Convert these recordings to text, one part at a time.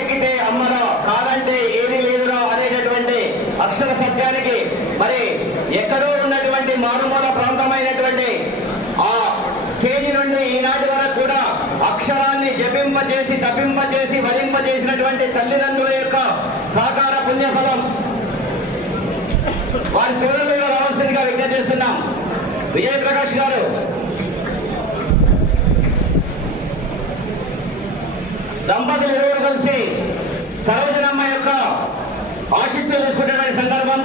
ఎక్కితే అమ్మరా కాదంటే ఏది లేదురా అనేటటువంటి అక్షర సత్యానికి మరి ఎక్కడో ఉన్నటువంటి మారుమూల ప్రాంతమైనటువంటి ఆ స్టేజ్ నుండి ఈనాటి వరకు కూడా అక్షరాన్ని జపింపచేసి తప్పింపచేసి వరింపచేసినటువంటి తల్లిదండ్రుల యొక్క సహకార పుణ్యఫలం వారి సోదరులు కూడా రావాల్సిందిగా విజ్ఞప్తి చేస్తున్నాం. విజయప్రకాష్ గారు దంపతులు ఇరువురు కలిసి సరోజనమ్మ యొక్క ఆశీస్సులు తీసుకున్నటువంటి సందర్భం.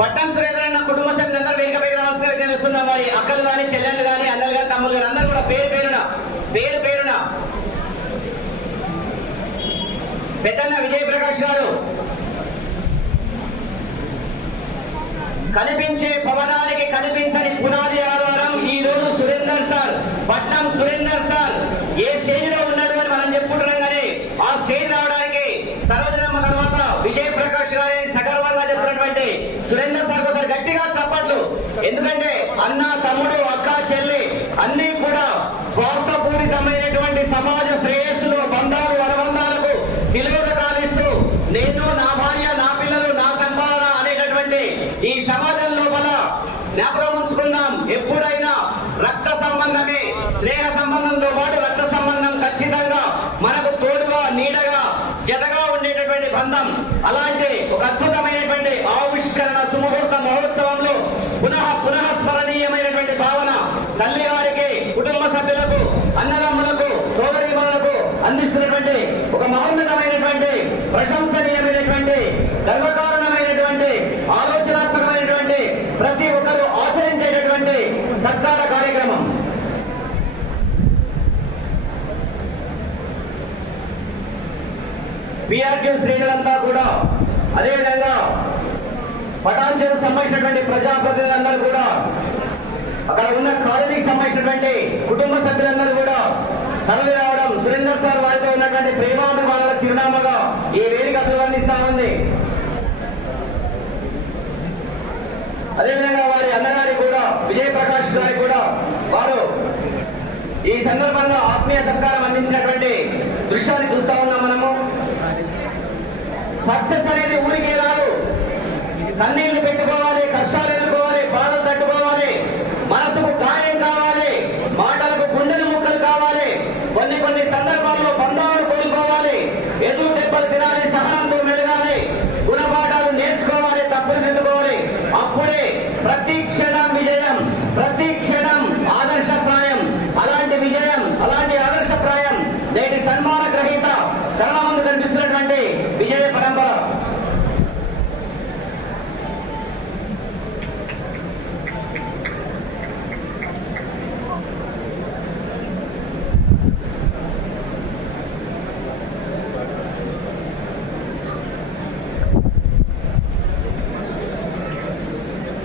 పట్టం సురేంద్రన్న కుటుంబ సభ్యులందరూ వేదికపై రావాల్సిన విజ్ఞప్తిస్తున్నాం. వారి అక్కలు కానీ చెల్లెళ్ళు కానీ అన్నలు కానీ తమ్ములు కానీ అందరూ కూడా పేరు పేరున పెద్దన్న విజయప్రకాష్ గారు కనిపించే భవనానికి కనిపించని పునాది ఆధారం ఈ రోజు సురేందర్ సార్, పట్నం సురేందర్ సార్ ఏ స్టేజ్ లో ఉన్నటువంటి మనం చెప్పుకుంటున్నాం కానీ ఆ స్టేజ్ రావడానికి సరోజనమ్మ తర్వాత విజయప్రకాష్ గారిని సగర్వంగా చెప్పినటువంటి సురేందర్ సార్ కోసం గట్టిగా చప్పట్లు. ఎందుకంటే అన్న తమ్ముడు అక్క చెల్లి అన్ని కూడా స్వార్థపూరితమైనటువంటి సమాజ శ్రేయస్సులు బంధాలు అనుబంధాలకు తిలోదకాలిస్తూ నేను నా భార్య నా పిల్లలు నా సంపాదన అనేటటువంటి ఈ సమాజం లోపల జ్ఞాపకం ఉంచుకుందాం. ఎప్పుడైనా రక్త సంబంధమే, స్నేహ సంబంధంతో పాటు రక్త సంబంధం ఖచ్చితంగా మనకు తోడుగా నీడగా జతగా ఉండేటటువంటి బంధం. అలాంటి ఒక అద్భుతమైనటువంటి ఆవిష్కరణ సుముహూర్త మహోత్సవంలో పునః స్మరణీయమైనటువంటి భావన తల్లి వారికి, కుటుంబ సభ్యులకు, అన్నదమ్ములకు, సోదరీమణులకు అందిస్తున్నటువంటి ఒక మహోన్నతమైనటువంటి ప్రశంసనీయమైనటువంటి గర్వకారణమైనటువంటి ఆలోచనాత్మకమైనటువంటి ప్రతి ఒక్కరూ ఆచరించేటటువంటి సత్కార కార్యక్రమం. పిఆర్క్యూ శ్రేణులంతా కూడా అదేవిధంగా పటాన్చెరుకు సంబంధించినటువంటి ప్రజాప్రతినిధులందరూ కూడా అక్కడ ఉన్న కాలనీకి సంబంధించినటువంటి కుటుంబ సభ్యులందరూ కూడా తరలి రావడం సురేందర్ సార్ వారితో ఉన్నటువంటి ప్రేమాభిమానాల చిరునామాగా ఈ వేదిక అభివర్ణిస్తా ఉంది. అదేవిధంగా వారి అన్నగారి కూడా విజయప్రకాష్ గారి కూడా వారు ఈ సందర్భంగా ఆత్మీయ సత్కారం అందించినటువంటి దృశ్యాన్ని చూస్తా ఉన్నాం. మనము సక్సెస్ అనేది ఊరికే రాదు. కన్నీళ్లు పెట్టుకోవాలి, కష్టాలు ఎదుర్కోవాలి, బాధలు తట్టుకోవాలి, మనసుకు గాయం కావాలి, మాటలకు గుండెలు ముక్కలు కావాలి, కొన్ని సందర్భాల్లో బంధాలు కోరుకోవాలి, ఎదురు దెబ్బలు తినాలి, సహనంతో మెలగాలి, గుణపాఠాలు నేర్చుకోవాలి, తప్పులు దిద్దుకోవాలి. అప్పుడే ప్రతి క్షణం విజయం, ప్రతి క్షణం ఆదర్శప్రాయం. అలాంటి విజయం, అలాంటి ఆదర్శప్రాయం నేటి సన్మాన గ్రహీత కళ్ళ ముందు కనిపిస్తున్నటువంటి విజయ పరంపర.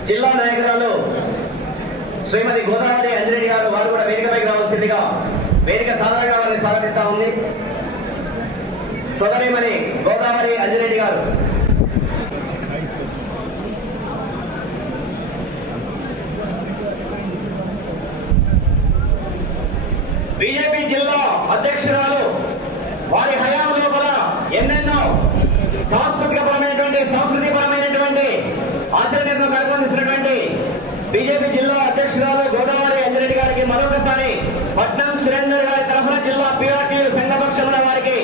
జిల్లా నాయకురాలు శ్రీమతి గోదావరి అంజిరెడ్డి గారు వారు కూడా వేదికపైకి రావాల్సిందిగా వేదిక సాధారణంగా వారిని స్వాగతిస్తా ఉంది. సోదరిమణి గోదావరి అంజిరెడ్డి గారు. బీజేపీ జిల్లా అధ్యక్షురాలు వారి హయాం లోపల ఎన్నెన్నో సంస్కృతిపరమైనటువంటి ఆచరణను కనుగొనిస్తున్నటువంటి బీజేపీ జిల్లా అధ్యక్షురాలు గోదావరి అంజిరెడ్డి గారికి మరొకసారి పట్నం సురేందర్ గారి తరఫున జిల్లా పిఆర్టీ సంఘపక్షముల వారికి